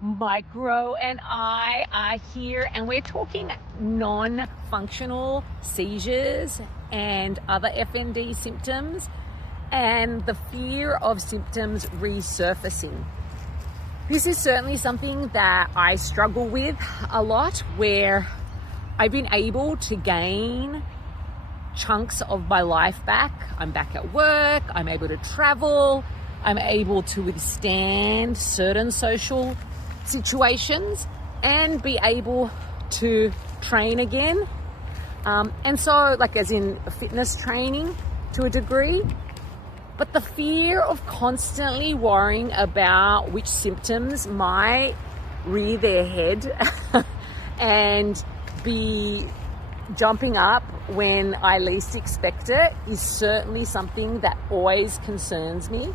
Micro and I are here, and we're talking non-functional seizures and other FND symptoms and the fear of symptoms resurfacing. This is certainly something that I struggle with a lot, where I've been able to gain chunks of my life back. I'm back at work, I'm able to travel, I'm able to withstand certain social situations and be able to train again. And so, like, as in fitness training to a degree. But the fear of constantly worrying about which symptoms might rear their head and be jumping up when I least expect it is certainly something that always concerns me.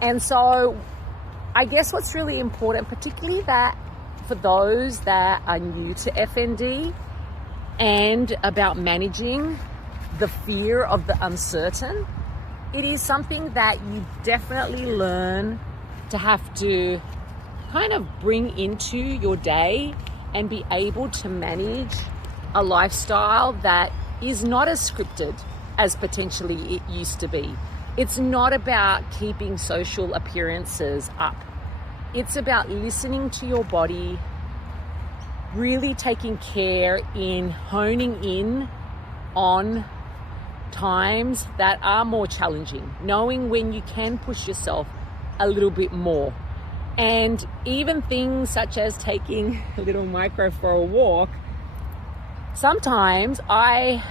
And so I guess what's really important, particularly that for those that are new to FND and about managing the fear of the uncertain, it is something that you definitely learn to have to kind of bring into your day and be able to manage a lifestyle that is not as scripted as potentially it used to be. It's not about keeping social appearances up. It's about listening to your body, really taking care in honing in on times that are more challenging, knowing when you can push yourself a little bit more. And even things such as taking a little micro for a walk, sometimes I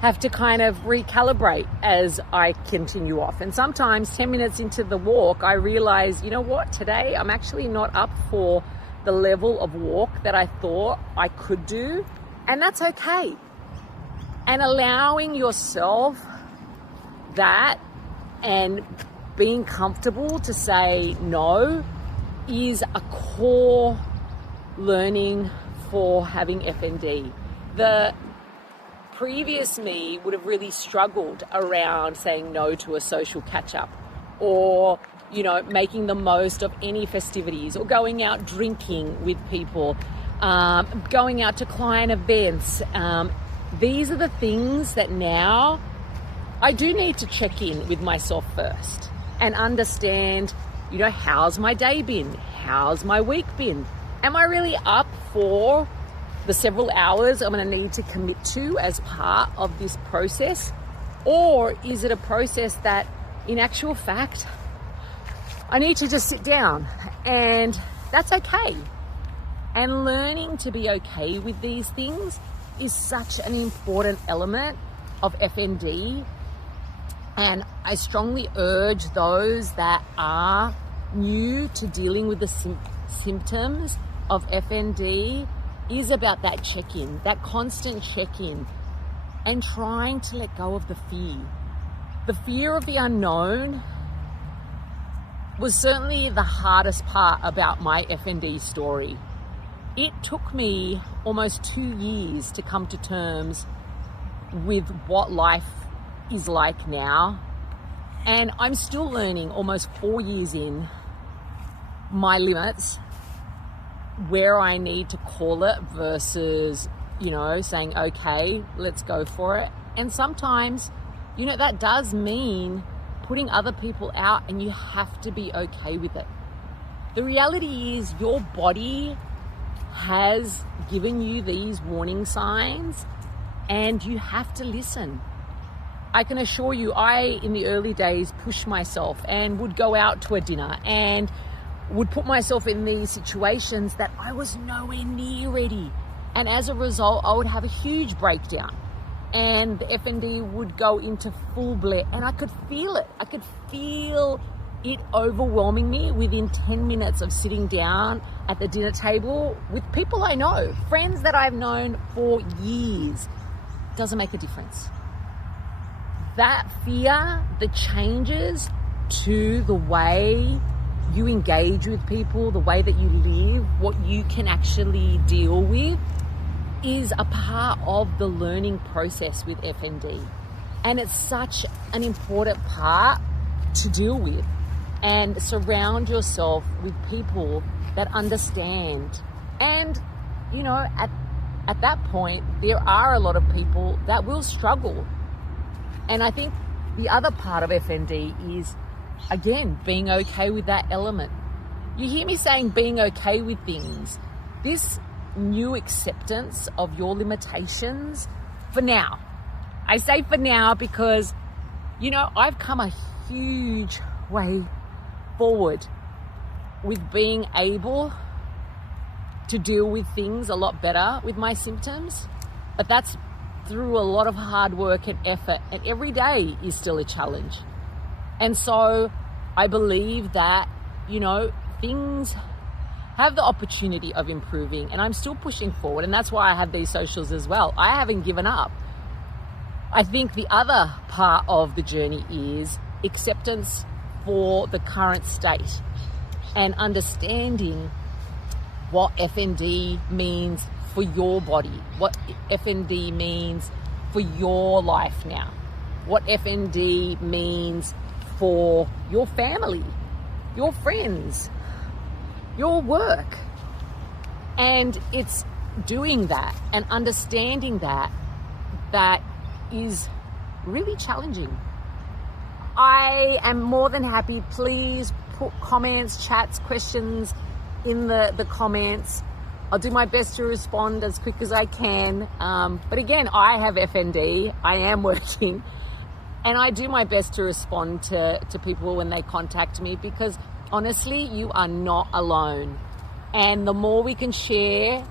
have to kind of recalibrate as I continue off. And sometimes 10 minutes into the walk, I realize, you know what, today I'm actually not up for the level of walk that I thought I could do. And that's okay. And allowing yourself that and being comfortable to say no is a core learning for having FND. The previous me would have really struggled around saying no to a social catch-up, or, you know, making the most of any festivities, or going out drinking with people, going out to client events. These are the things that now I do need to check in with myself first and understand, you know, how's my day been? How's my week been? Am I really up for the several hours I'm going to need to commit to as part of this process? Or is it a process that, in actual fact, I need to just sit down, and that's okay? And learning to be okay with these things is such an important element of FND. And I strongly urge those that are new to dealing with the symptoms of FND is about that check-in, that constant check-in, and trying to let go of the fear. The fear of the unknown was certainly the hardest part about my FND story. It took me almost 2 years to come to terms with what life is like now. And I'm still learning, almost 4 years in, my limits, where I need to call it versus, you know, saying, okay, let's go for it. And sometimes, you know, that does mean putting other people out, and you have to be okay with it. The reality is your body has given you these warning signs, and you have to listen. I can assure you, in the early days, pushed myself and would go out to a dinner and would put myself in these situations that I was nowhere near ready. And as a result, I would have a huge breakdown, and the FND would go into full blare, and I could feel it. I could feel it overwhelming me within 10 minutes of sitting down at the dinner table with people I know, friends that I've known for years. Doesn't make a difference. That fear, the changes to the way you engage with people, the way that you live, what you can actually deal with, is a part of the learning process with FND. And it's such an important part to deal with. and surround yourself with people that understand. And, you know, at that point, there are a lot of people that will struggle. And I think the other part of FND is, again, being okay with that element. You hear me saying being okay with things. This new acceptance of your limitations for now. I say for now because, you know, I've come a huge way forward with being able to deal with things a lot better with my symptoms. But that's through a lot of hard work and effort, and every day is still a challenge. And so I believe that, you know, things have the opportunity of improving, and I'm still pushing forward, and that's why I have these socials as well. I haven't given up. I think the other part of the journey is acceptance for the current state and understanding what FND means for your body, what FND means for your life now, what FND means for your family, your friends, your work. And it's doing that and understanding that is really challenging. I am more than happy. Please put comments, chats, questions in the comments. I'll do my best to respond as quick as I can. But again, I have FND. I am working. And I do my best to respond to people when they contact me, because honestly, you are not alone. And the more we can share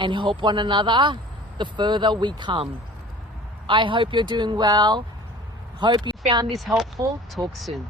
and help one another, the further we come. I hope you're doing well. Hope you found this helpful. Talk soon.